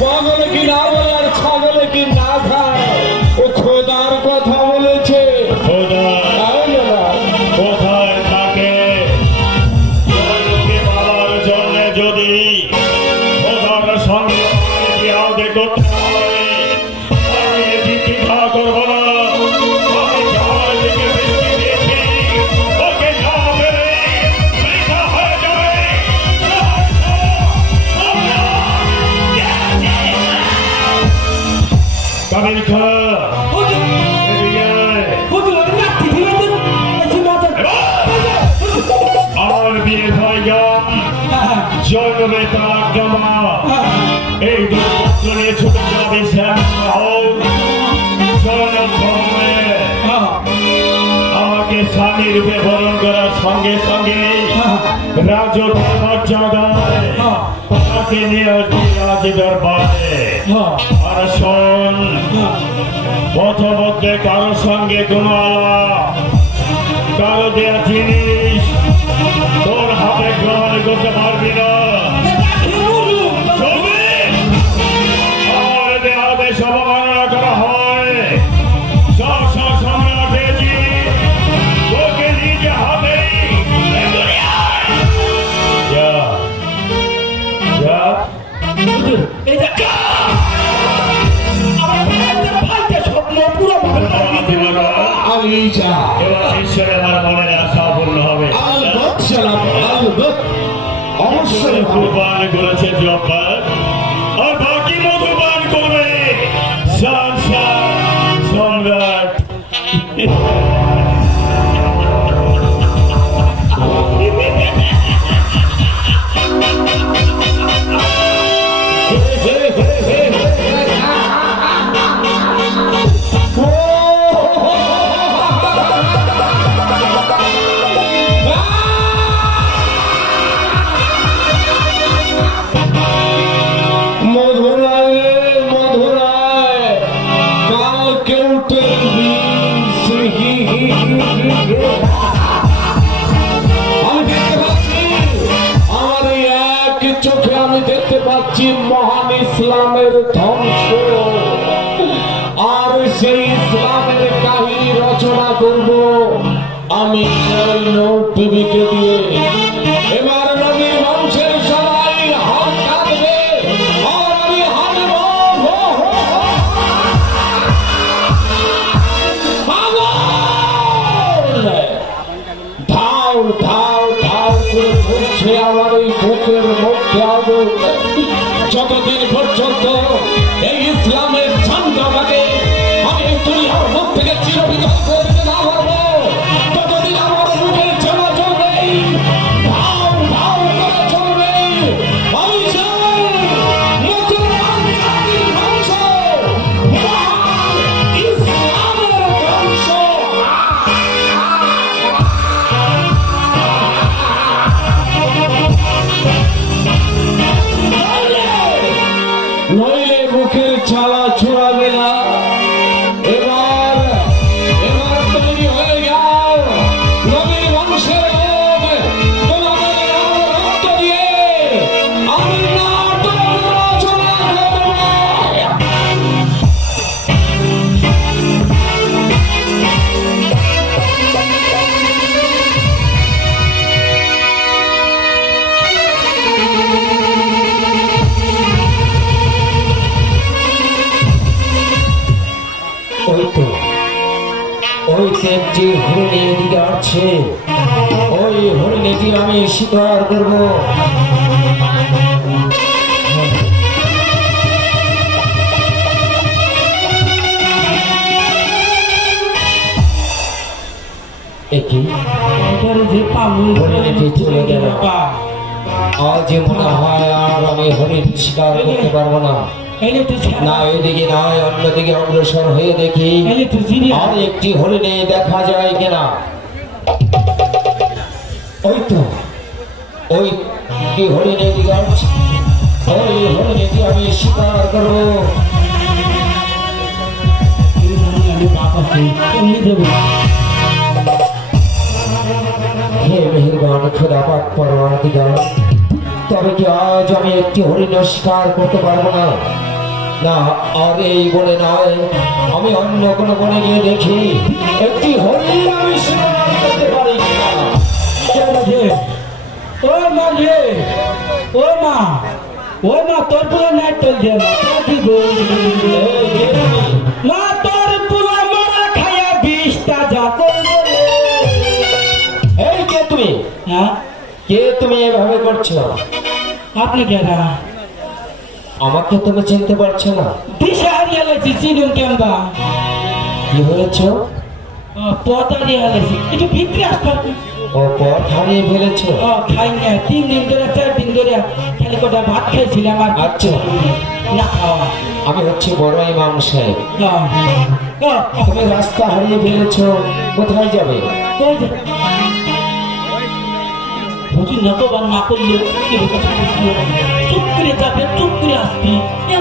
পাগলে কি না বলে আর ছাগলে কি না খায় ও খোদার কথা বলেছে। খোদা কোথায় থাকে বাবার জন্য যদি খোদার সঙ্গে বিয়াদে করতে হয় আমি দ্বিধা করব না। আমি যার দিকে দৃষ্টি দিয়েছি ওকে না পেলে বৃথা হয়ে যাবে। কাবিল খা আমার বীর ভাইগণ জয়নবে পরাক্রমা এই দুর্গত নিয়ে ছুটে যাবে আমাকে স্বামী রূপে বরণ করার সঙ্গে সঙ্গে রাজকীয় মর্যাদায় তাকে নিয়ে রাজ দরবারে। আর শোন পথমধ্যে কারোর সঙ্গে কোনো আলাপ কারো দেয়া জিনিস তোর হাতে গ্রহণ করতে পারবি না। আর দেহাদেশ অবমাননা করা হয় সম্রাটের তোকে নিজে হাতে ঈশ্বরের আমার মনের আশা পূর্ণ হবে। অবশ্যই কুরবান করেছে জব্বার আর বাকি মধুপান করবে সম্রাট। মহান ইসলামের ধ্বংস আর সেই ইসলামের কাহিনী রচনা করব আমি টিভিকে দিয়ে। এবার নবীর বংশের সবাই হাত কাঁদবে আর আমি হাঁটব। ধাও ধাও ধাও করে ঘুরছে আমার এই বুকের মধ্যে আগুন। যতদিন পর্যন্ত এই ইসলামের ঝান্ডাটাকে আমি দুনিয়ার মুখ থেকে চিরবিদায় করে দিতে না পারবো ততদিন আমার মুখের জ্বালা চলবে, ধাও ধাও করে চলবে। আমি চাই মুসলমান জাতির ধ্বংস, মহান ইসলামের ধ্বংস। নইলে মুখের ছালা ছড়াবে না। এবার এবার তৈরি হয়ে যাও নবীর বংশের লোক, তোমাদের রক্ত দিয়ে আমি নাটক রচনা করব। ওই যে হরিণী এদিকে আসছে, ওই হরিণীটি আমি শিকার করব। চলে গেল, আজ মনে হয় আর আমি হরিণী শিকার করতে পারবো না। না এদিকে নয় অন্যদিকে অগ্রসর হয়ে দেখি আর একটি হরিণী দেখা যায় কিনা। ওই তো ওই কি হরিণী দিকে আসছে, ওই হরিণীটি আমি শিকার করবো। হে মেহেরবান খোদা পাক পরওয়ারদিগার, তবে কি আজ আমি একটি হরিণ শিকার করতে পারবো না? না, আর এই বনে নয়, আমি অন্য কোনো বনে গিয়ে দেখি একটি হরিণ আমি শিকার করতে পারি কিনা। ও মা রে, ও মা, ও মা, তোর পুরো নাই তোল দে মা, তোর পুরো মারা খায়া 20টা যা করবো। এই কে তুমি? হ্যাঁ, কে তুমি এভাবে করছো? আপনি কেনা আমাকে তুমি চিনতে পারছো না? দিশা হারিয়ে গেছি, চিনুন কেমবা? কি হয়েছ? পথ হারিয়ে গেছি, একটু ভিতরে আসতে। ও, পথ হারিয়ে ফেলেছ? খাই না, 3 দিন ধরে 4 দিন ধরে খালি কটা ভাত খাইছিলাম আর আচ্ছা, না খাওয়া। আমি হচ্ছে বড় ইমাম সাহেব। তুমি রাস্তা হারিয়ে ফেলেছ, কোথায় যাবে? বুঝি না তো বা না করলে চুপ করে যাবে, চুপ করে আসবি।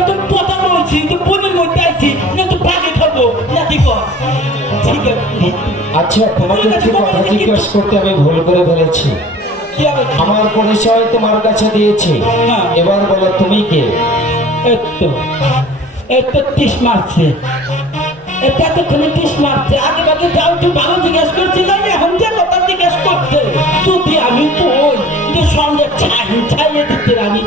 তো পতা রয়েছি, তো বনের মধ্যে আছি না, তো বাঘে খাবো না, ঠিক আছে? আচ্ছা, তোমাকে একটি কথা জিজ্ঞেস করতে আমি ভুল করে ফেলেছি। আমার পরিচয় তোমার কাছে দিয়েছি, এবার বলো তুমি কে? একটু টিস মারছে, এটা তো তুমি টিস মারছে। আগে বাগে যাও, একটু ভালো জিজ্ঞেস করছিলাম, এখন যে কথা জিজ্ঞেস করছে। যদি আমি বল যে সঙ্গে ছাইয়ে দিতে আমি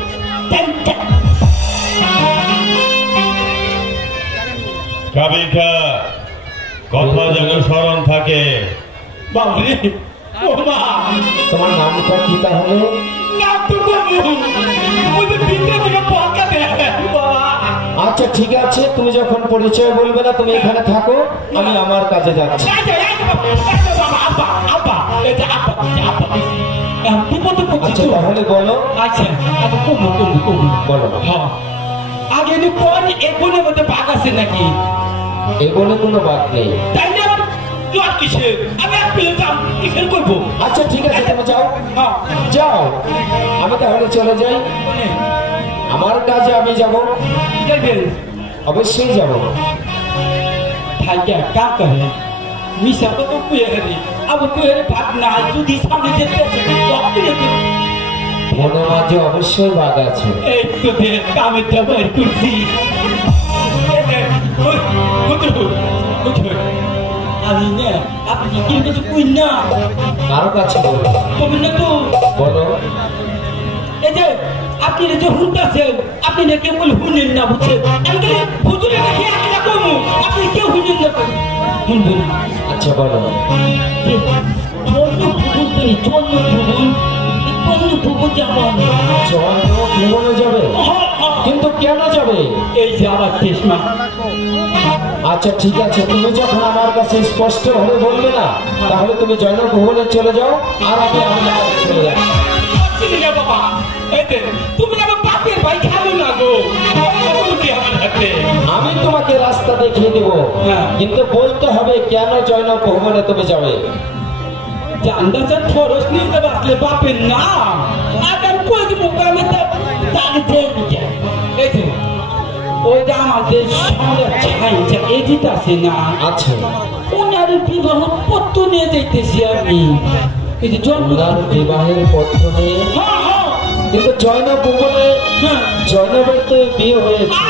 কাবিকা কথা যেন স্মরণ থাকে। বাবরে, ও মা, তোমার নামটা কি তাহলে? আচ্ছা ঠিক আছে, তুমি যখন পরিচয় বলবে না, তুমি এখানে থাকো, আমি আমার কাজে যাচ্ছি। আচ্ছা তাহলে বলো। আচ্ছা আচ্ছা, কমু কমু কমু বলো। হ্যাঁ, আগে নি পর এগুলোর মধ্যে ভাগ আছে নাকি? এগুলো কোনো বাদ নেই। তাই না? আর কিসের? আমি এক পেলে যাম, কিসের করবো? আচ্ছা ঠিক আছে, তুমি যাও। হ্যাঁ, যাও, আমি তাহলে চলে যাই। আমার কাজে আমি যাব, অবশ্যই যাব। ভাইয়া কাম করে মিশা তো কুয়েরি, আবার কুয়েরি ভাগ না, যদি সামনে যেতে মনের মাঝে অবশ্যই বাঘ আছে। এই তো কামের ব্যবহার করছি। আমি না, আপনি কি কিছু কই না? কারো কাছে বলো। কবি না তো বলো। এই যে আপনি যে হুনতেছেন, আপনি না কেউ বলে হুনেন না, বুঝছেন? আমি হুজুরে নাকি একলা কমু, আপনি কেউ হুনেন না, শুনবেন। আচ্ছা বলো। ভ্রমণে যাবে? কিন্তু কেন যাবে? এই যে আমার চেষ্টা। আচ্ছা ঠিক আছে, তুমি যখন আমার কাছে স্পষ্ট ভাবে বলবে না, তাহলে তুমি জয়নব ভবনে চলে যাও, আর আমি আমার কাছে চলে যাবো। বাবা, তুমি আমার বাপের ভাই, খেলো না গো। আমি তোমাকে রাস্তা দেখিয়ে দেব, কিন্তু বলতে হবে কেন জয়নব ভবনে তুমি যাবে। জান্দাচার খরচ নিতে বাঁচলে বাপের নাম আগাম করে দিব। আমি এই যে ওই যে আমাদের সঙ্গে ছাইছে এজিত আছে না? আচ্ছা, ওনার বিবাহ পত্র নিয়ে দেখতেছি আমি। এই যে ওনার বিবাহের পত্র নিয়ে? হ্যাঁ হ্যাঁ, কিন্তু জয়নব ভবনে জয়নবের তো বিয়ে হয়েছে।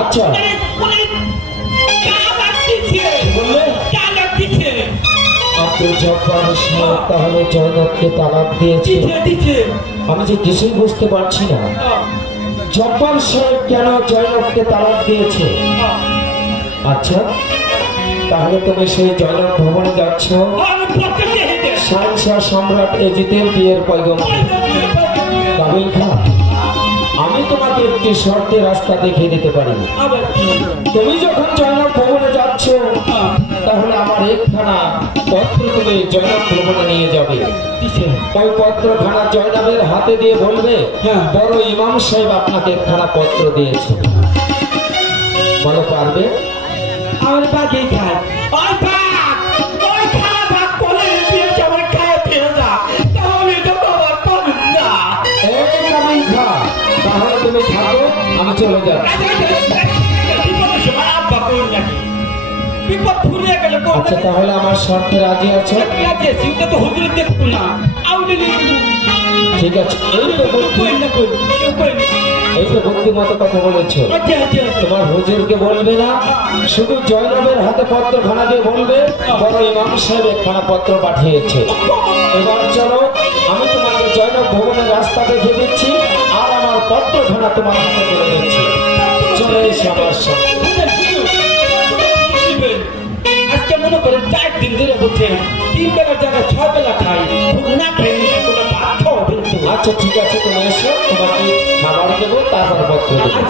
আচ্ছা তাহলে জয়নবকে তালাক দিয়েছে। আমি যে কিছুই বুঝতে পারছি না, জব্বার সাহেব কেন জয়নবকে তালাক দিয়েছে। আচ্ছা তাহলে তুমি সেই জয়নব ভবনে যাচ্ছ শাহ সম্রাট এজিতের বিয়ের পয়গম। কাবিল খান, আমি তোমাকে একটি শর্তে রাস্তা দেখিয়ে দিতে পারি। তুমি যখন জয়নব ভবনে যাচ্ছ, তাহলে আমার একখানা পত্র তুমি জয়নব ভবনে নিয়ে যাবে। ওই পত্রখানা জয়নবের হাতে দিয়ে বলবে, বড় ইমাম সাহেব আপনাকে একখানা পত্র দিয়েছে। বলো পারবে? আমার বাকি খায় তাহলে তুমি থাকো, আমি চলে যাব। আচ্ছা তাহলে আমার শর্তে রাজি আছো? ঠিক আছে, এই তো বুদ্ধিমতো কথা বলেছো। তোমার হুজুরকে বলবে না, শুধু জয়নবের হাতে পত্রখানা দিয়ে বলবে বড় ইমাম সাহেব একখানা পত্র পাঠিয়েছে। এবার চলো, আমি তোমাকে জয়নব ভবনের রাস্তা দেখিয়ে দিচ্ছি, আর আমার পত্রখানা তোমার হাতে করে দিচ্ছি। চলে এসে আমার সাথে। আজকে মনে করে 4 দিন ধরে বলছেন 3 বেলার জায়গায় 6 বেলা খাই, না খেয়ে কোনো ভাত খাওয়া কিন্তু। আচ্ছা ঠিক আছে, তুমি এসো, তোমাকে খাবার দেবো, তারপর পত্র দেবো।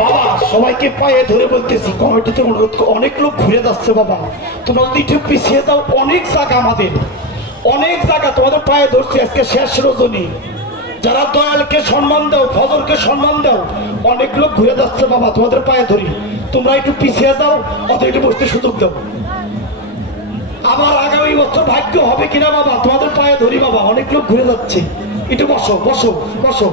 বাবা সবাইকে পায়ে ধরে বলতেছি, কমিটিতে অনেক লোক ঘুরে যাচ্ছে বাবা, তোমরা যদি একটু পিছিয়ে যাও, অনেক জায়গা আমাদের, অনেক জায়গা তোমাদের পায়ে ধরছি। আজকে শেষ রজনী, যারা দয়ালকে সম্মান দাও, ফজরকে সম্মান দাও, অনেক লোক ঘুরে যাচ্ছে বাবা, তোমাদের পায়ে ধরি, তোমরা একটু পিছিয়ে যাও, অত একটু বসতে সুযোগ দাও। আবার আগামী বছর ভাগ্য হবে কিনা বাবা, তোমাদের পায়ে ধরি বাবা, অনেক লোক ঘুরে যাচ্ছে, একটু বসো বসো বসো।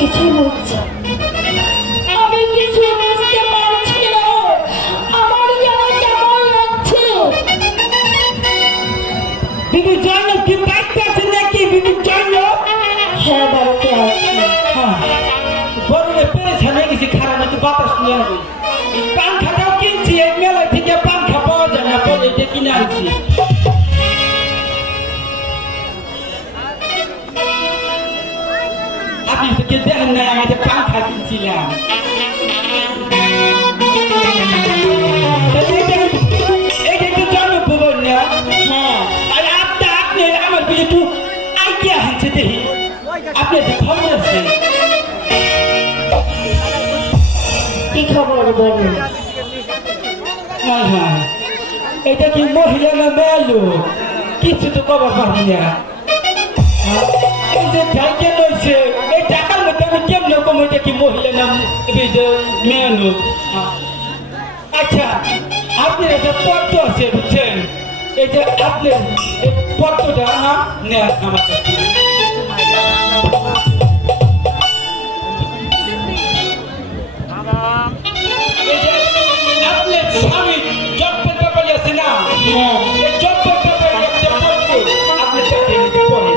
কিছুই বুঝছি, আমি কিছু বুঝতে পারছি না, আমার যেন কেমন লাগছে। বিবি জয়নব কি বাড়িতে আছে নাকি? বিবি জয়নব? হ্যাঁ বাড়িতে আছি। হ্যাঁ, গরমে পেরেছে না কিছু খারাপ একটু বাতাস নিয়ে আসবে। পাংখাটাও কিনছি, এই মেলা থেকে পাংখা পাওয়া যায় না, বলে এটা কিনে আনছি। আপনি তো কে দেখেন না, আমি একটা পাংখা কিনছিলাম। এইটা একটু জয়নব ভবন না? হ্যাঁ। আর আপনি আমার বিয়ে একটু আইডিয়া আছে দেখি, আপনি একটা খবর আছে? কি খবর বলুন? হ্যাঁ হ্যাঁ, এটা কি মহিলা না মেয়ে লোক? কিছু তো খবর পাবি না। এই যে সাইকেল রয়েছে, এই টাকার মধ্যে আমি কেমন কম, এটা কি মহিলা না মেয়ে লোক? আচ্ছা, আপনার একটা পত্র আছে বুঝছেন, এই যে আপনার এই পত্রটা না নেন আমার কাছে। এই যে আপনার স্বামী জব্বের ব্যাপারে আছে না, হ্যাঁ। এই জব্বের ব্যাপারে একটা পত্র আপনি তাকে নিতে পারেন।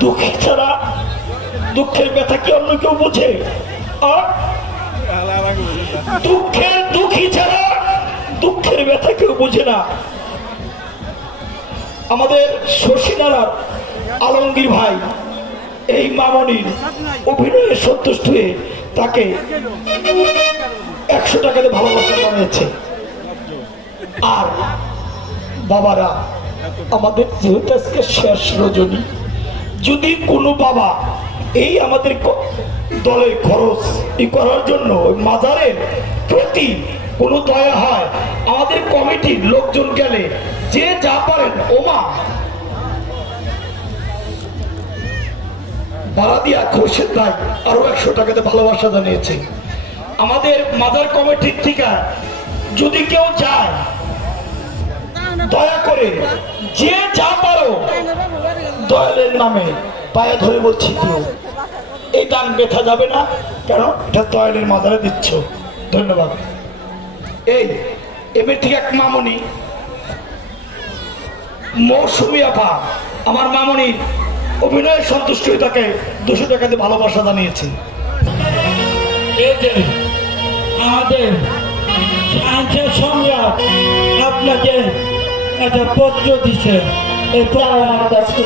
দুঃখী ছাড়া দুঃখের ব্যথা কি অন্য কেউ বোঝে? আর দুঃখী ছাড়া দুঃখের ব্যথা কেউ বোঝে না। আমাদের শশীনারার আলমগীর ভাই এই মামনির অভিনয়ে সন্তুষ্ট হয়ে তাকে 100 টাকাতে ভালোবাসা জানিয়েছে। আর বাবারা, আমাদের যেহেতু আজকে শেষ রজনী, যদি কোনো বাবা এই আমাদের দলের খরচ করার জন্য মাজারের প্রতি কোনো দয়া হয়, আমাদের কমিটির লোকজন গেলে যে যা পারেন ওমা ভাড়া দিয়া খোরশেদ ভাই আরো 100 টাকাতে ভালোবাসা জানিয়েছে। আমাদের মাজার কমিটির থেকে যদি কেউ যায়, দয়া করে যে যা পারো দয়ালের নামে পায়ে ধরে বলছি, কেউ এই দান বেথা যাবে না, কেন এটা দয়ালের মাজারে দিচ্ছ। ধন্যবাদ। এই এমএর থেকে এক মামনি মৌসুমী আপা আমার মামনির অভিনয়ের সন্তুষ্ট হয়ে তাকে 200 টাকাতে ভালোবাসা জানিয়েছে। আমাদের সম্রাট আপনাকে একটা পত্র দিছে, এটা আমার কাছে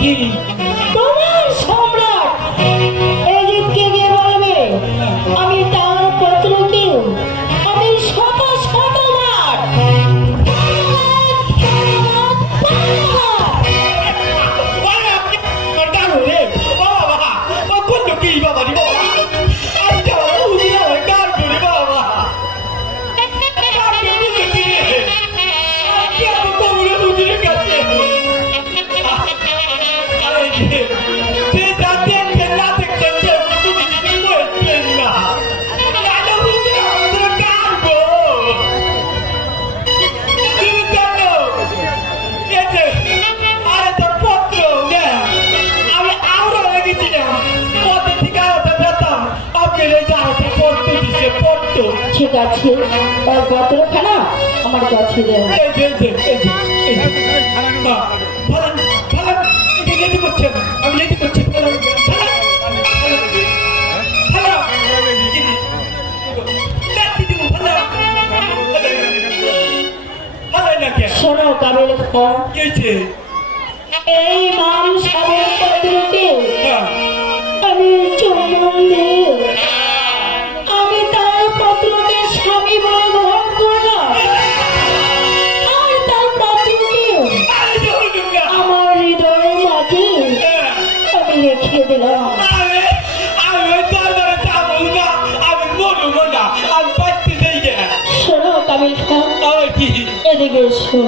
কি তোমার সম্রাট এজিদকে গিয়ে বলবে আমি তার পত্রকে আমি শত শতবার ঠিক আছে, তার পত্রখানা আমার কাছে দেন। শোনো কাবিল খান, এই মানুষের পত্রকে আমি চুম্বন দিয়ে আমি তার পত্রকে স্বামী বলে গ্রহণ করলাম, আর তার পত্রকে আমার হৃদয়ের মাঝে আমি রেখে দিলাম। শোনো কাবিল খান, এদিকে এসো।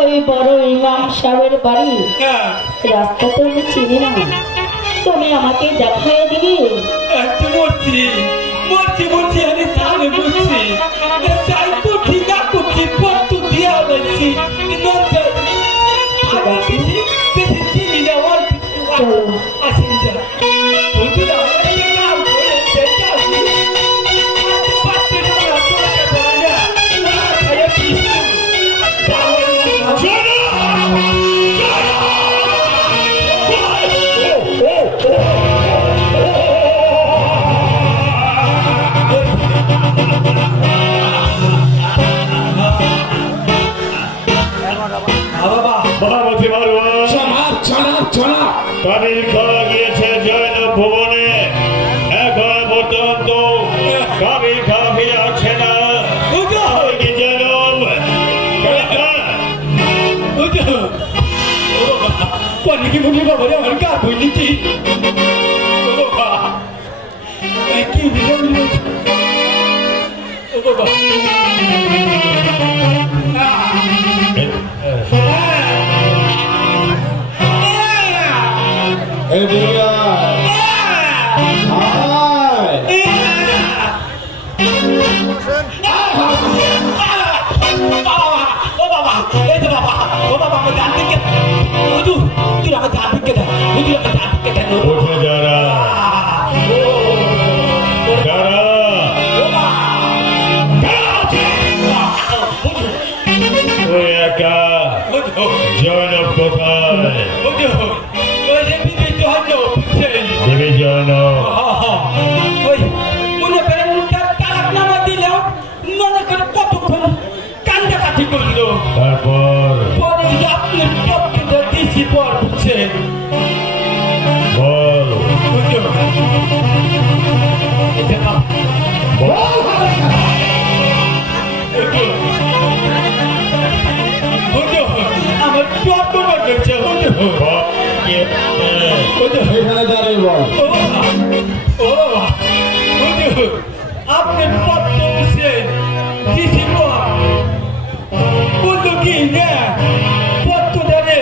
ওই বড় ইমাম সাহেবের বাড়ি রাস্তা তো আমি চিনি না, তুমি আমাকে দেখাই দিবি? কাবিল খাওয়া গিয়েছে জয়নব ভবনে, এখন পর্যন্ত কাবিল খাওয়া ফিরে আসছে না। বাবা হুজুর তুই আমার যা দিকে দেন হুজুর আমার যা দিকে দেন উঠে যারা তুই একা জয়নব কোথায় দেবী জয়নব মনে করেন তালাক নামা দিলেও মনে করেন কতক্ষণ কান্দাকাটি করলো তারপর পরে আপনার পক্ষে দিছি পর বুঝছেন বল আমার টপ করছে এখানে দাঁড়িয়ে বল ও আপনার পত্র বসে দিছি পর বললো কি না পত্র ধরে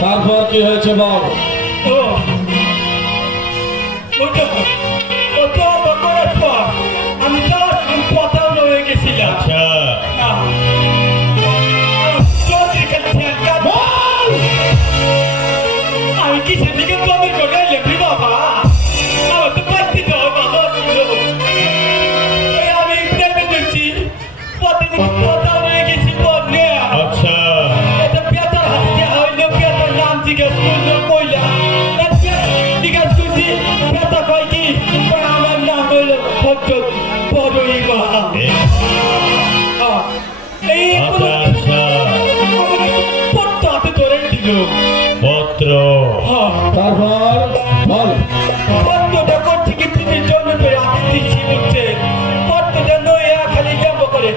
তারপর কি হয়েছে বল আমি যাওয়ার পথাও রয়ে গেছিলাম আচ্ছা আমি কিসের দিকে তোদের কোটাইলে বাবা আমার তো পাচ্ছি তো বাবা আমি প্রেমে দেখছি পথে পথাও রয়ে গেছি পথ নিয়ে আচ্ছা এটা পেতার হাতে যে হইল পেতার নাম জিজ্ঞেস করলো কইলা জিজ্ঞেস করছি পেতা কয় কি আমার নাম হইল ভদ্র বড়ই মা এই আচ্ছা আচ্ছা পত্র হাতে ধরে দিল পত্র তারপর বল পত্রটা করছে কি তুমি জন্য করে হাতে দিচ্ছি বুঝছে পত্রটা নয় খালি জন্ম করে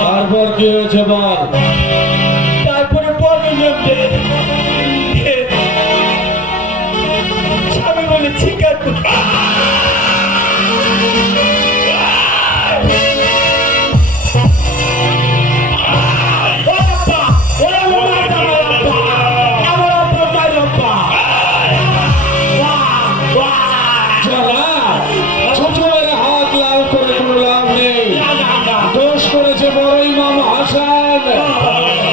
তারপর কি হয়েছে বল তারপরে পরে স্বামী বলে শিকার হাত লাল করে কোনো লাভ নেই দোষ করেছে বড় ইমাম হাসান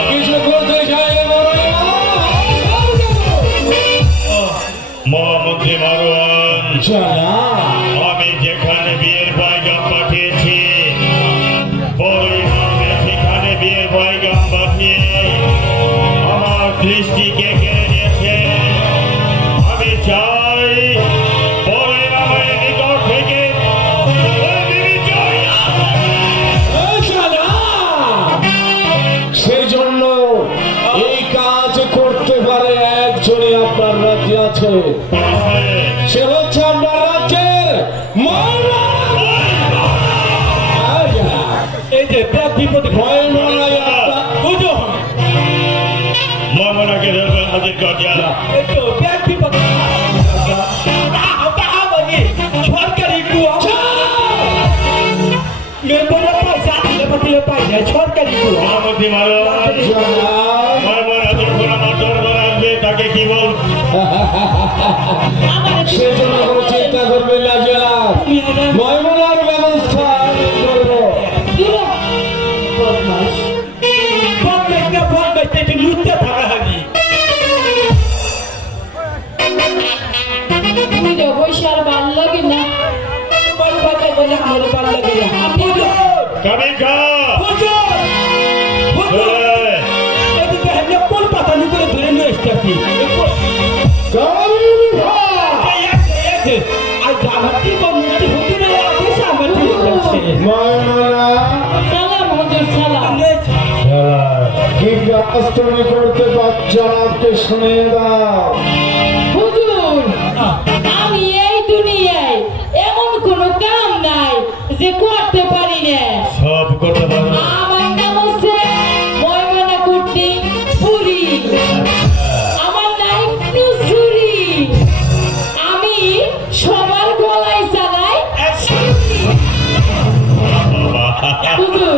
কিছু করতে চাইলে বড় মহামন্ত্রী মারওয়ান আমি যেখানে বিয়ের পয়গাম পাঠিয়েছি বড় ইমামে সেখানে বিয়ের পয়গাম পাঠিয়ে আমার দৃষ্টিকে কেড়ে নিয়েছে আমি চাই বড় ইমামের নিকট থেকে সেই জন্য এই কাজ করতে পারে একজনই আপনার রাজ্যে আছে সে হচ্ছে আপনার রাজ্যের এই যে বিপদে মামলাকে ধরবেন হাজির করিয়া এই তো বিপদে সরকারি মেম্বারের পয়সা দিলে পাই যায় সরকারি মহামন্ত্রী মারওয়ান মারওয়ান যখন আমার দরবার আসবে তাকে কি বল সেজন্য কোনো চিন্তা করবেন না জেলা ময়মনার ব্যবস্থা আমি করবো লুটতে থাকা হাবি বৈশার ভাল লাগে না বলে আমার ভালো লাগে কবি খা কোন পাতা করে ধরে নিয়ে এসছি আর জামাতি বন্ধু হুজুরের আদেশ আমার সালাম হুজুর সালাম কি অষ্টমী করতে জনাবকে শুনে দাও হুজুর আমি এই দুনিয়ায় এমন কোন কাম নাই যে করতে পারি না সব করতে পারো আমার নাম হচ্ছে ময়মনা কুর্তি পুরি আমার নাম নুসুরি আমি সবার গলায় চালাই হুজুর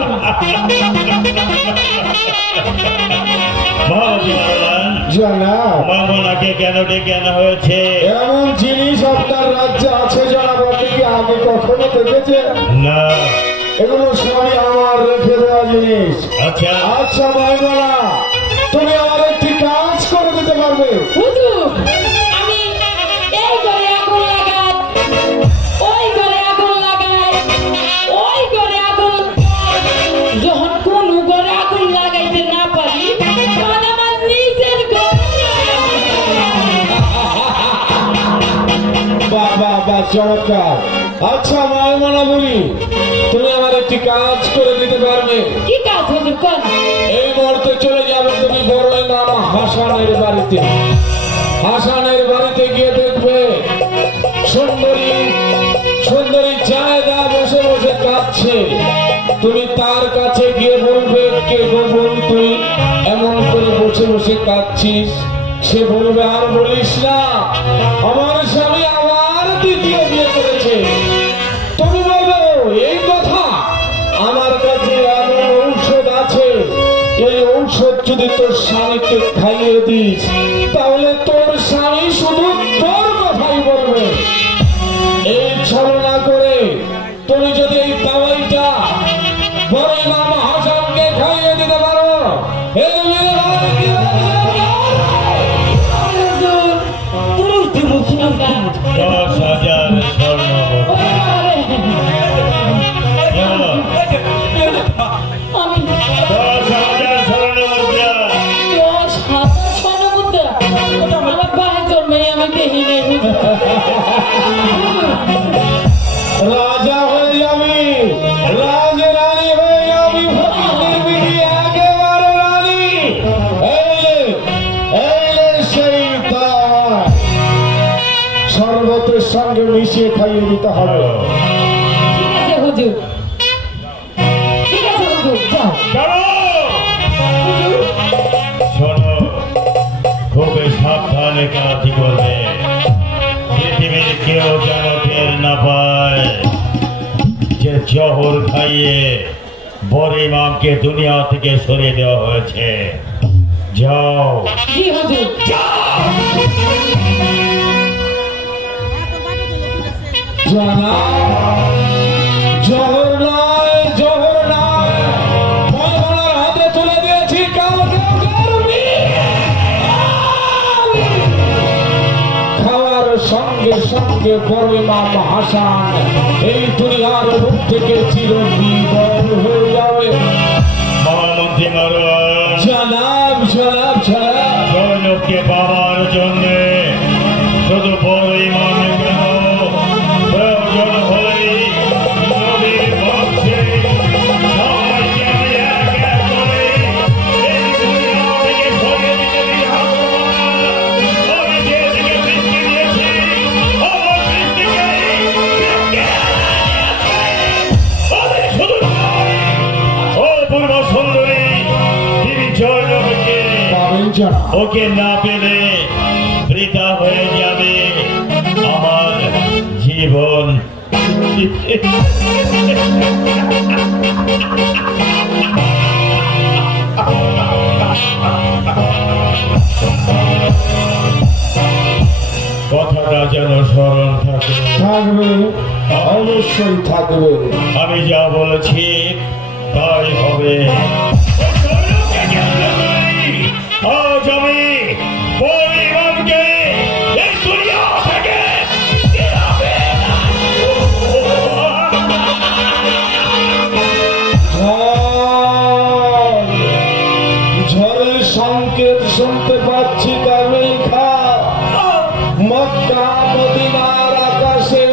মামনাকে কেন ডেকে আনা হয়েছে? এমন জিনিস আপনার রাজ্যে আছে জনাব, আপনি কি আগে কখনো দেখেছেন? না। এগুলো সবই আমার রেখে দেওয়া জিনিস। আচ্ছা আচ্ছা মাইমনা, তুমি আমার একটি কাজ করে দিতে পারবে? হুজুর, আমি এই ঘরে আগুন লাগাই, ওই ঘরে আগুন লাগাই, ওই ঘরে আগুন, যখন কোন ঘরে আগুন লাগাইতে না পারি তখন আমার নিজের বাবা বা চমৎকার। আচ্ছা মাইমনা বলি, তুমি আমার একটি কাজ করে দিতে পারবে? কি কাজ হুজুর কোন? এই মুহূর্তে চলে যাবে তুমি বড়ই মামা হাসানের বাড়িতে। হাসানের বাড়িতে গিয়ে দেখবে সুন্দরী সুন্দরী জায়গা বসে বসে কাঁদছে। তুমি তার কাছে গিয়ে বলবে, কে গোপন তুই এমন করে বসে বসে কাঁদছিস? সে বলবে, আর বলিস না, আমার স্বামী আমার দ্বিতীয় বিয়ে করেছে। তুমি বলবে, এই কথা? আমার কাছে এমন ঔষধ আছে, এই ঔষধ যদি তোর স্বামীকে খাইয়ে দিস তাহলে তোর স্বামী শুধু তোর কথাই বলবে। এই ছলনা করে তুমি যদি এই দাওয়াইটা বড়ই মামা হাসানকে খাইয়ে দিতে পারো, এই দশ হাজার স্বর্ণ আমি 10,000 স্বর্ণ মুদ্রা। 10,000 স্বর্ণ মুদ্রা আমার বাড়ি জন্মে আমি দেখি নাই হুজুর। রাজা হয়ে যাবি, রাজরানী হয়ে যাবি, একেবারে রানী। এই সেই দাওয়াত শরবতের সঙ্গে মিশিয়ে খাইয়ে দিতে হবে। ঠিক আছে হুজুর, ঠিক আছে হুজুর, যাও। শোনো, খুবই সাবধানে কাজই করবে। পৃথিবীর কেউ যেন টের না পায় যে জহর খাইয়ে বড় ইমামকে দুনিয়া থেকে সরিয়ে দেওয়া হয়েছে। যাও। জি হুজুর। জানা জহর নয়, জহর নয়, মাইমনার হাতে তুলে দিয়েছি, কাউকে করবি। খাওয়ার সঙ্গে সঙ্গে বড় ইমাম হাসান এই দুনিয়ার মুখ থেকে চিরবিদায় হয়ে যাবে। মহামন্ত্রী মহারাজ, জনাব জনাব জনাব, জৈনবকে পাওয়ার জন্য শুধু বড় ইমামে কেন, প্রয়োজন হলেই নদীর বংশে সবাইকে আমি এক এক করে এই দুনিয়া থেকে সরিয়ে দিতে ভগবান। আমি যেদিকে দৃষ্টি দিয়েছি, আমার দৃষ্টিকে আমি শুধু নয়, অপূর্ব সুন্দরী দেবী জৈনবকে পাবেন জনাব। ওকে না পেলে বৃথা হয়ে যাবে আমার জীবন। কথাটা যেন স্মরণ থাকে। থাকবে, অবশ্যই থাকবে। আমি যা বলেছি তাই হবে। আজ আমি বড় ইমামকে এই দুনিয়া থেকে ঝড়ের সংকেত শুনতে পাচ্ছি, কামিল খা। মক্কা মদিনার আকাশে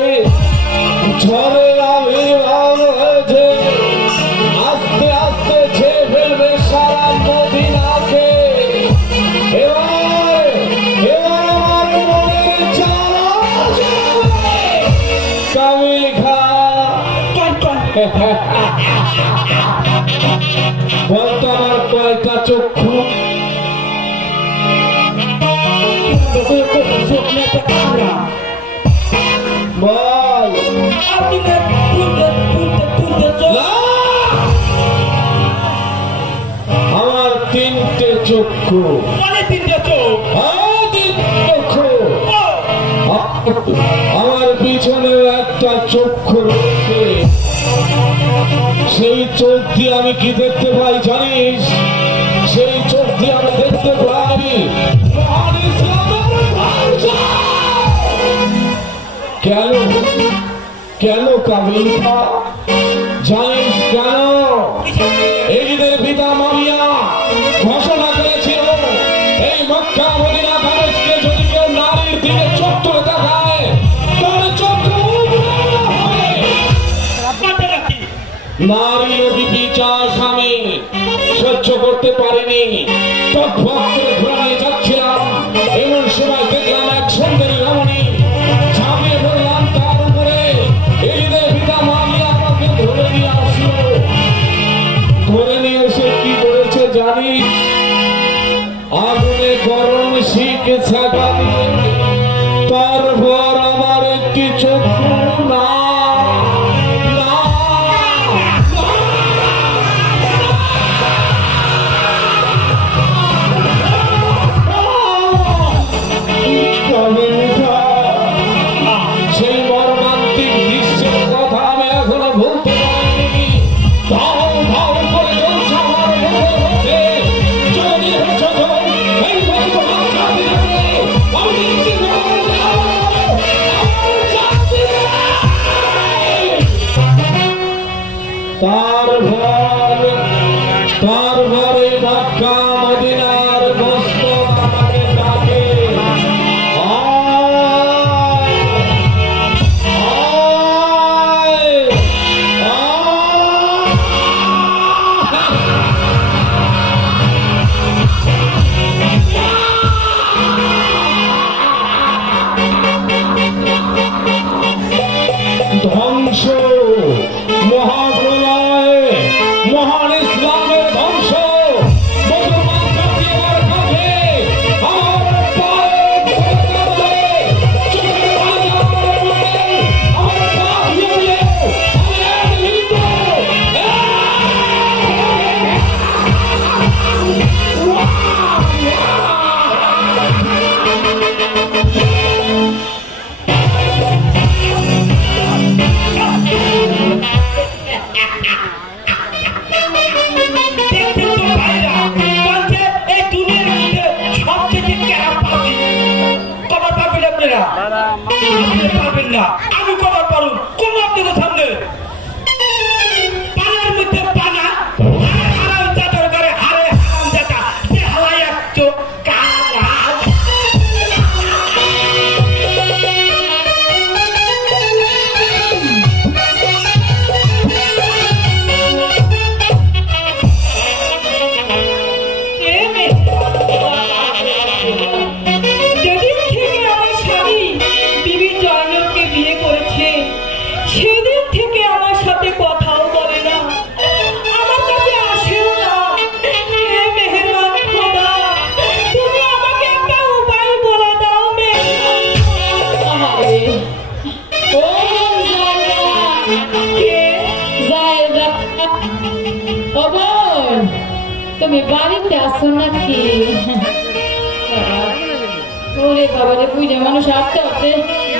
ঝড়ের আবির্ভাব হয়েছে। আস্তে আস্তে ছেয়ে ফেলবে সারা মদিনাকে। এবার আমার মনের চাওয়া কামিল খা। বলতো আমার কয়টা চক্ষু? বল। আমার 3টে চক্ষু। মানে 3টে চোখ। আমার পিছনে একটা চক্ষু রয়েছে, সেই চোখ দিয়ে আমি কি দেখতে পাই জানিস? সেই চোখ দিয়ে আমি দেখতে পাই কেন কেন কাবিলা জানিস কেন? এদের পিতা মামিয়া ঘোষণা করেছিল এই মক্কা মদিনা কাগজকে যদি কেউ নারীর দিকে চোখ তুলে দেখায় তাহলে চোখ নারী বিচার স্বামী সহ্য করতে পারেনি। ঘোরায় যাচ্ছিলাম, এমন সময় দেখলাম এক সুন্দরী রমণী, ঝাঁপিয়ে পড়লাম তার উপরে। এদের পিতা মামিয়া আমাকে ধরে নিয়ে আসলো। ধরে নিয়ে এসে কি করেছে জানিস? আগুনে গরম শিখেছে তারপর আমার একটি চক্ষু না সেই মর্মান্তিক দৃশ্যের কথা আমি এখনো ভুলতে পারিনি। ধাও ধাও করে জ্বলছে আমার মুখের মধ্যে। যদি এই তারপরে মক্কা মদিনার গোস্ত আমাকে ডাকে, ধ্বংস, মহাপ্রলয়, মহান ইসলামের ধ্বংস। আমি কবার পারুন কোন আপনাদের সামনে পানার মধ্যে পানা হারাম জাতার করে হারে হারাম জাতা যে হালাই একটু সেদিন থেকে আমার সাথে কথাও বলে না, আমার কাছে আসেও না। হে মেহেরবান খোদা, তুমি আমাকে একটা উপায় বলে দাও। তুমি বাড়িতে আসো নাকি? ওরে বাবারে, বুঝে মানুষ আসতে আসতে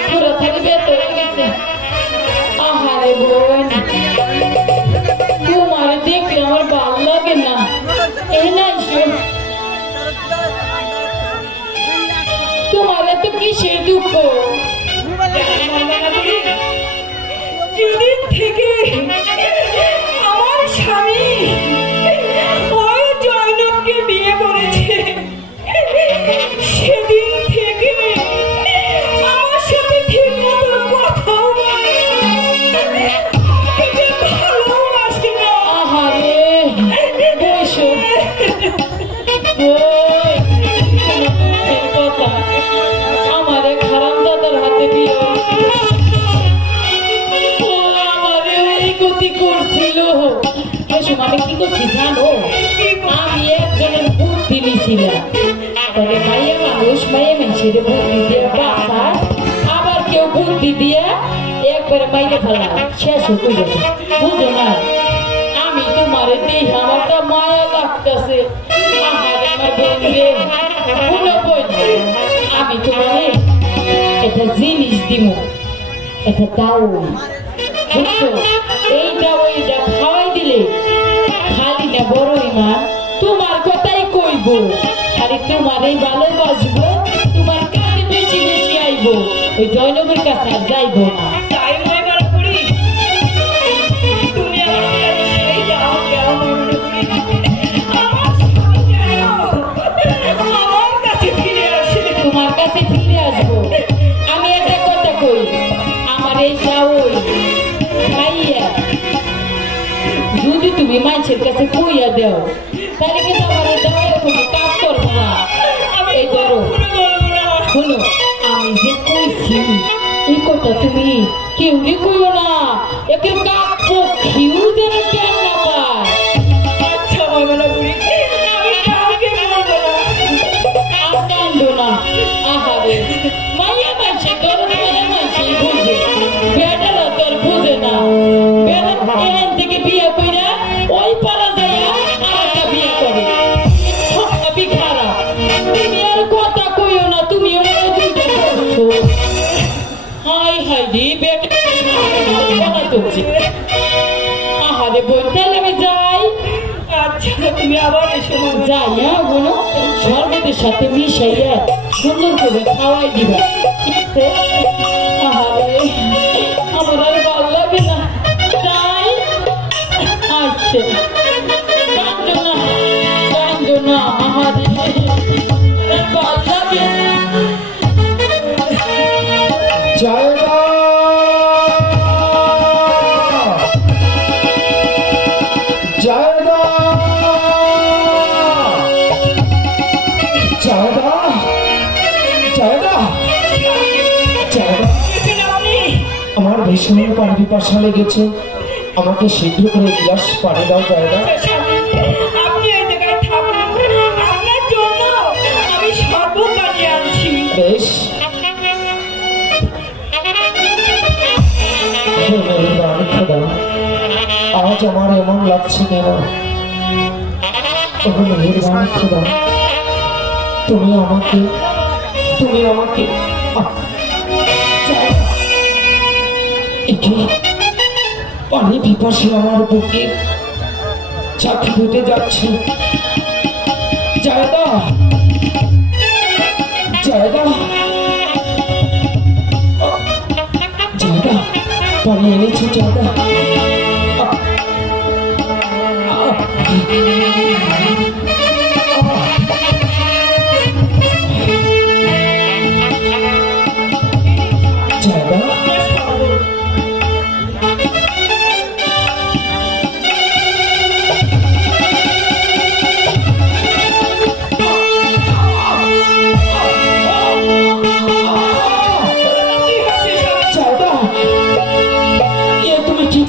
পুরো থেকে বের হয়ে গেছে। আহারে বোন, তোমার দেখলে আমার ভালো লাগে না। এই না তোমার এত কিসের দুঃখ? যেদিন থেকে আমার স্বামী ওই জয়নবকে বিয়ে করেছে, সেদিন থেকে আমার সাথে ঠিক মতো কথাও বলে ভালোবাসে না। আহারে বসো, কথা আমার এক হারাম দাদার হাতে বিয়ে করছিল। আমি কি করছি জানো? আমি একজনের বুদ্ধি নিয়েছিলাম। তাহলে মাইয়া মানুষ মাইয়া মানুষের বুদ্ধি দিয়ে বাঁচায়, আবার কেউ বুদ্ধি দিয়ে একবারে মাইরে ফেলা শেষ হয়ে যাবে, বুঝো না? আমি তোমার দেহ আমার তো মায়া লাগতেছে। আমার বোন রে, আমি তোমার একটা জিনিস দিব, একটা দাওয়াই, বুঝছো? এই দাওয়াইটা খাওয়াই দিলে খালি না বড়ই মা তোমার কথাই কইব, খালি তোমারই ভালোবাসবো, তোমার কাছে বেশি বেশি আইবো, ওই জয়নবের কাছে আর যাইবো না। তাই নয় বারাপুরি, তুমি আমাকে সেই দাও কেন মনে করি আমার কাছে ফিরে আসে। তোমার কাছে ফিরে আসবো। আমি একটা কথা কই, আমার এই দাওয়াই খাইয়া যদি তুমি মানুষের কাছে কইয়া দাও, তাহলে কিন্তু আমার এই দাওয়াই কোনো কাজ করবো না। এই ধরো শোনো, আমি যে কইছি এই কথা তুমি কেউরে কইও না, একে কাক পক্ষীও যেন কেন না পায়। আচ্ছা বারাপুরি, আমি কাউকে বলবো না। আর কান্দো না, আহারে মাইয়া মানছে গরম, মাইয়া মানছে বুঝে, বেটারা তোর বুঝে না। বেটা এখান থেকে বিয়ে কইরা ওই পাড়া যাইয়া আর একটা বিয়ে করে, সবই খারাপ। তুমি আর কথা কইও না, তুমি ওরা দুইটা করছো। হাই হাই দি বেটা কথা তুলছে। আহারে বোন, তাহলে আমি যাই। আচ্ছা তুমি আবার এসো। যাই, হ্যাঁ বোনো, শরবতের সাথে মিশাইয়া সুন্দর করে খাওয়াই দিবা, ঠিক আছে? আহারে আমার আর ভালো লাগে না, যাই। আচ্ছা কান্দো না, কান্দো না, আহারে ভালো লাগে। জায়গা জায়গা জায়গা জায়গা জায়গা, আমার ভীষণ পানি পিপাসা লেগেছে, আমাকে শীঘ্র করে গ্লাস পানি দাও জায়গা। আপনি এই জায়গায় থাকুন, আপনার জন্য আমি শরবত বানিয়ে আনছি। বেশ, খোদা, আজ আমার এমন লাগছে কেন? মেহেরবান খোদা, তুমি আমাকে পানি পিপাসে আমার বুকে চাকি ফুটে যাচ্ছে। জায়গা জায়গা জায়গা, পানি এনেছি জায়গা। জায়গা জায়গা, তুমি ঠিক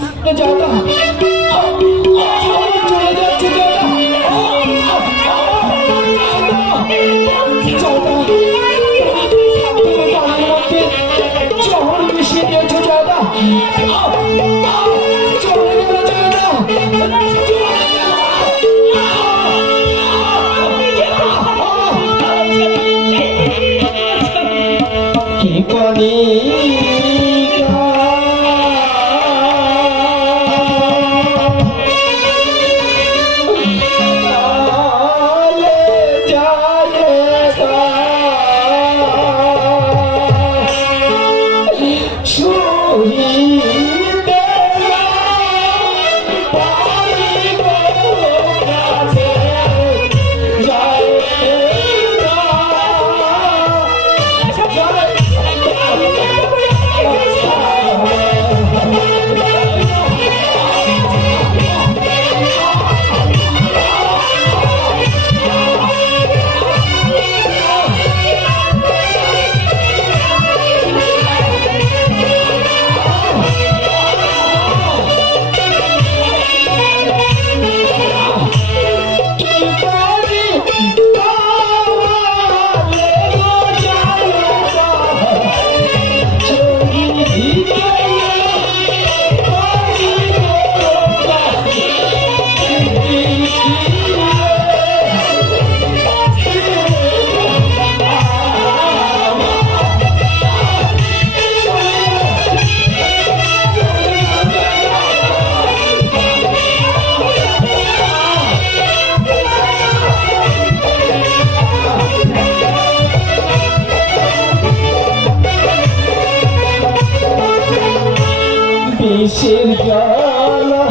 কিসের জ্বালা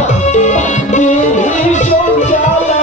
ভীষণ জ্বালা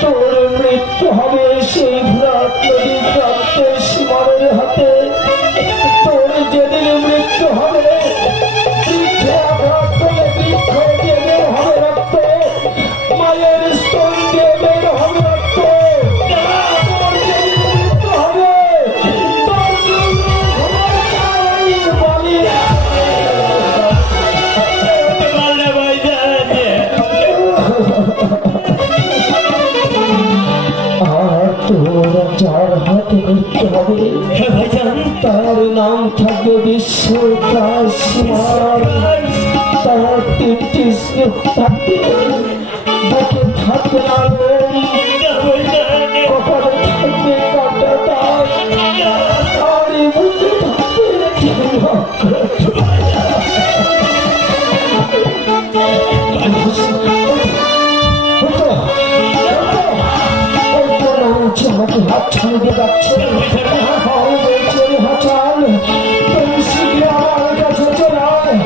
তোর মৃত্যু হবে সেই ভ্রাত নদীর আমার নাম থাকবে বিশ্বদাস তার তিনটি স্নেহ থাকবে দেখে থাকবে কপালে থাকবে কাঁটাটা আর বুকে আমাকে হাত ছাড়িয়ে যাচ্ছে হাঁচাল আমার কাছে চলায়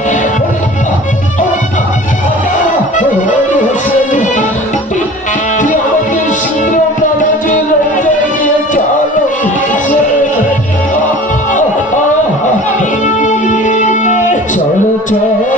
আমাকে শীঘ্র কাগজে লজ্জায় নিয়ে চলো চলো চলো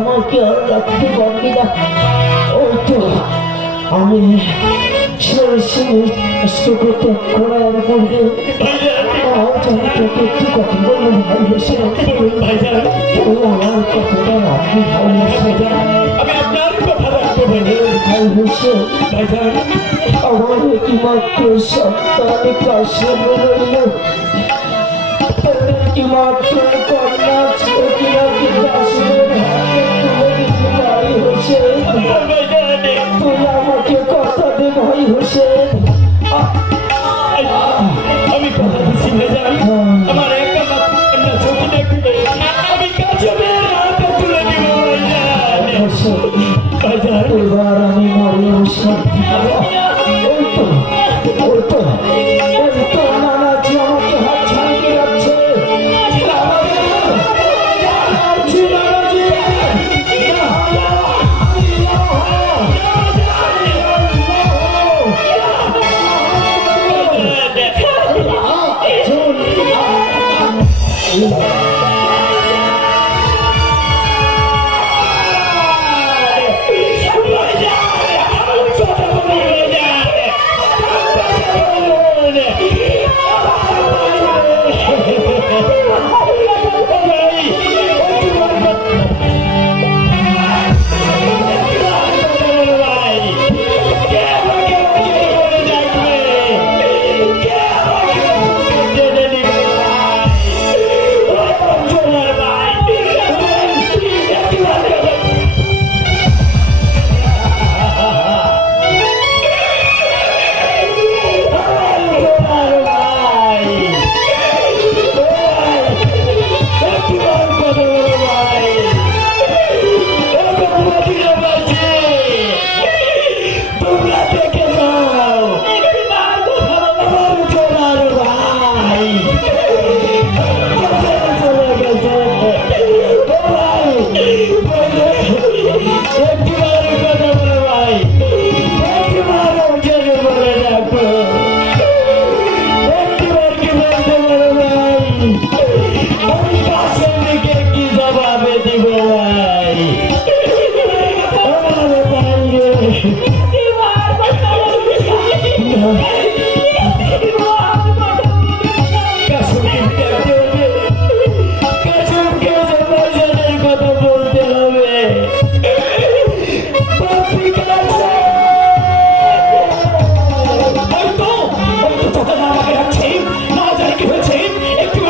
আমাকে আর রাখতে পারবি না ওই তো আমি করার বলবে একটু কথা বললাম ভালোবেসে আমার কথাটা রাখি আমি আপনার কথা রাখবো ভাই হোসেন আমার একমাত্র সন্তান কাশেম রইল একমাত্র কন্যা ছোটিরাকে কাশেমের হাতে তুলে দিতে ভাই হোসেন তুই আমাকে কথা দে ভাই হোসেন আমি কথা দিচ্ছি ভাইজান আমার একমাত্র কন্যা ছোটিটাকে আমি কাশেমের হাতে তুলে দিব ভাইজান। এবার আমি মরে হোসেন নানাজি আমাকে হাত ছাড়িয়ে যাচ্ছে আমাকে রাখছে না জানি কি হয়েছে একটু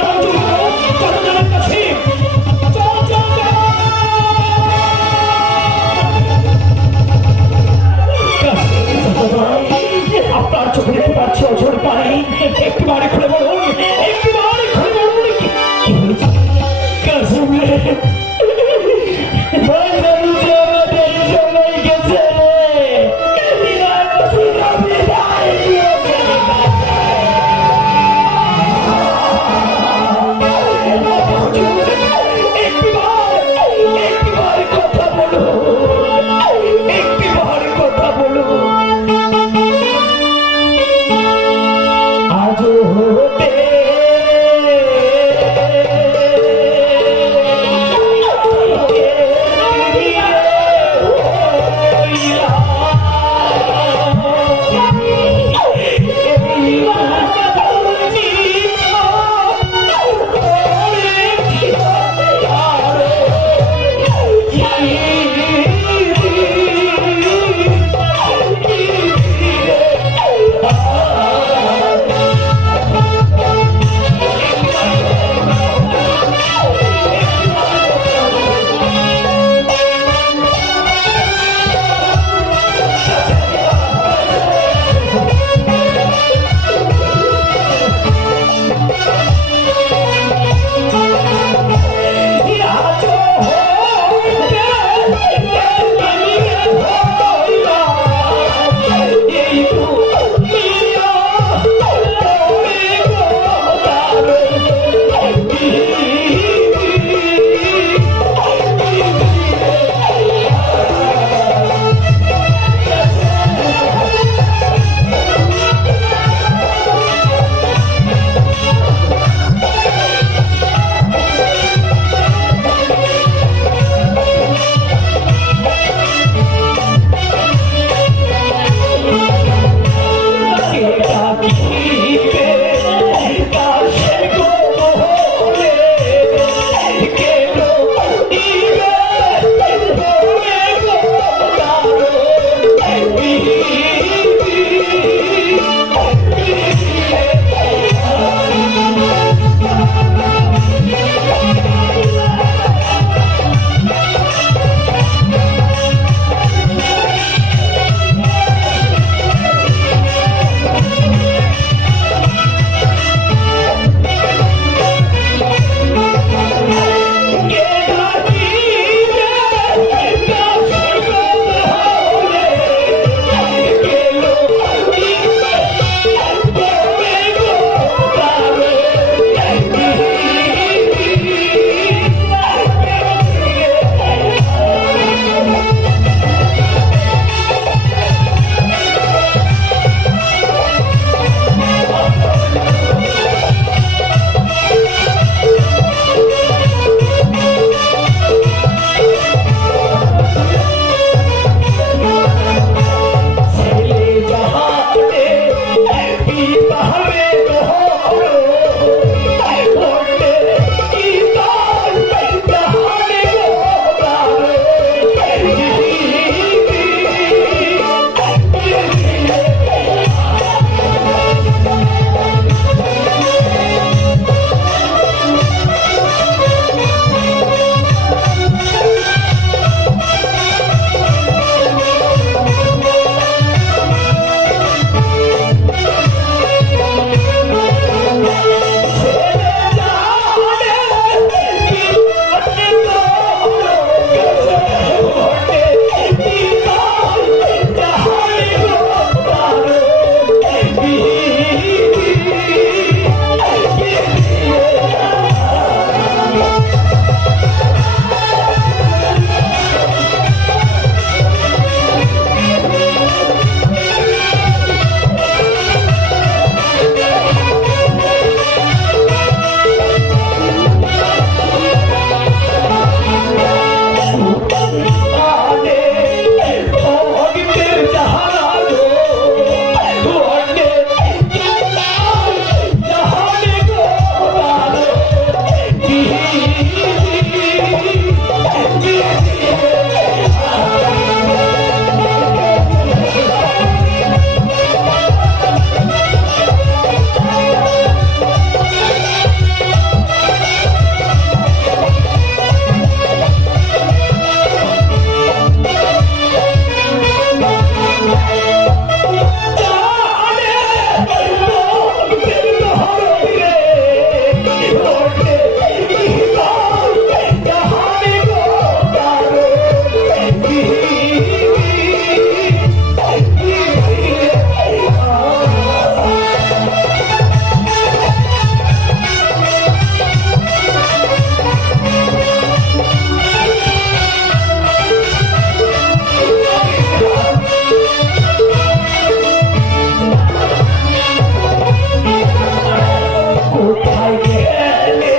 কোথায় গেলে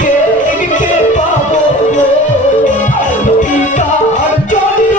দেখতে পাবো পিতার জন্য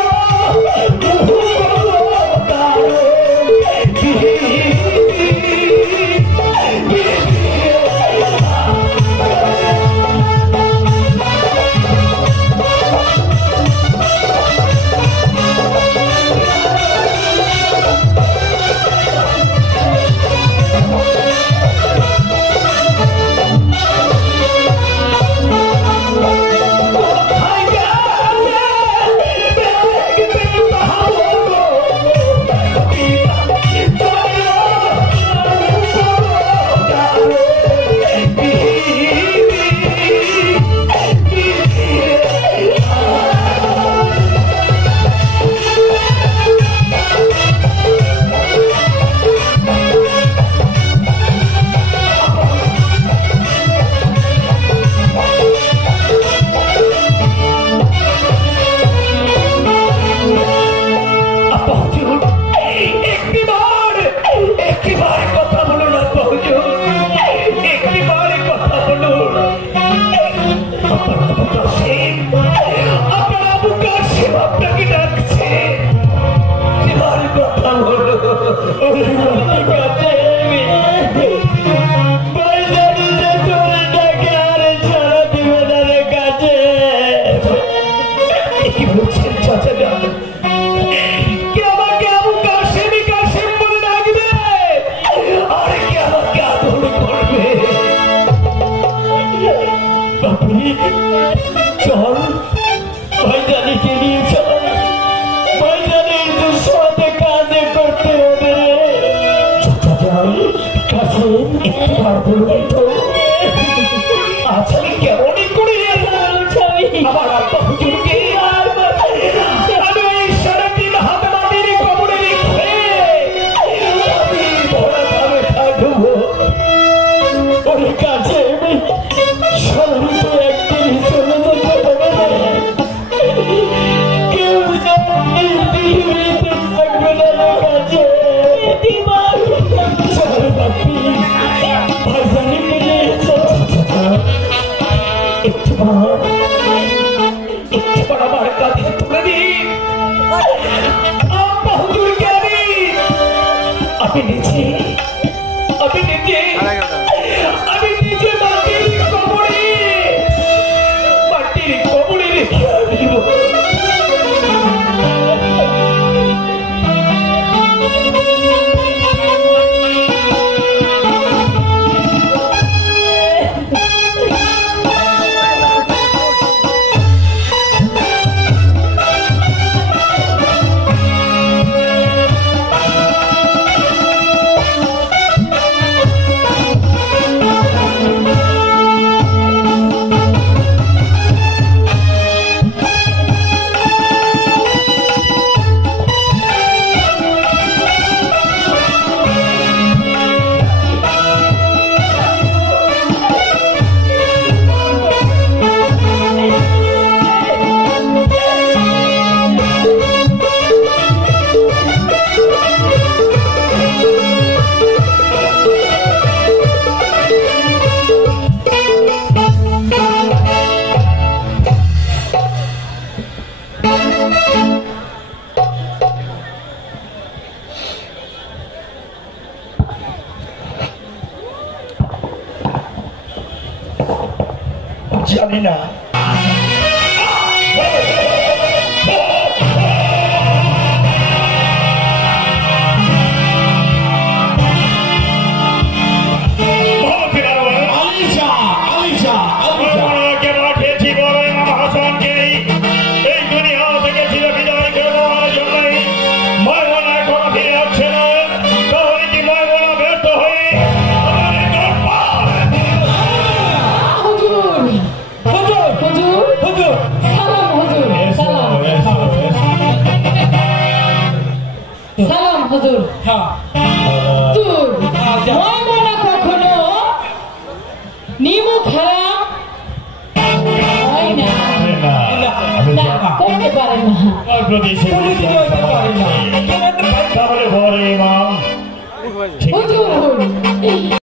চল ভাইজানি কে নিয়ে চল ভাইজানের সাথে কাজে করতে হবে কাছে একটু বলবেন তো আচ্ছা কেমনই করে আমার আব্বা হুজুরকে আমি ওই 3.5 হাত মাটির কবরে রেখে আমি ভরা ভাবে থাকবো ওর কাছে স্মরণিত একদিন চলে যেতে হবে কেউ এই পৃথিবীতে থাকবে না কাছে চল বাপি ভাইজানিকে নিয়ে চল একটু আমার কাছে তুলে দিন আব্বা হুজুরকে আমি নিজে মাটির কবরে রেখে দিব জানি না সালাম হুজুর হুজুর ময়মনা কখনো নিমু খেলা হয় না করতে পারে না তাহলে বলে ইমাম হুজুর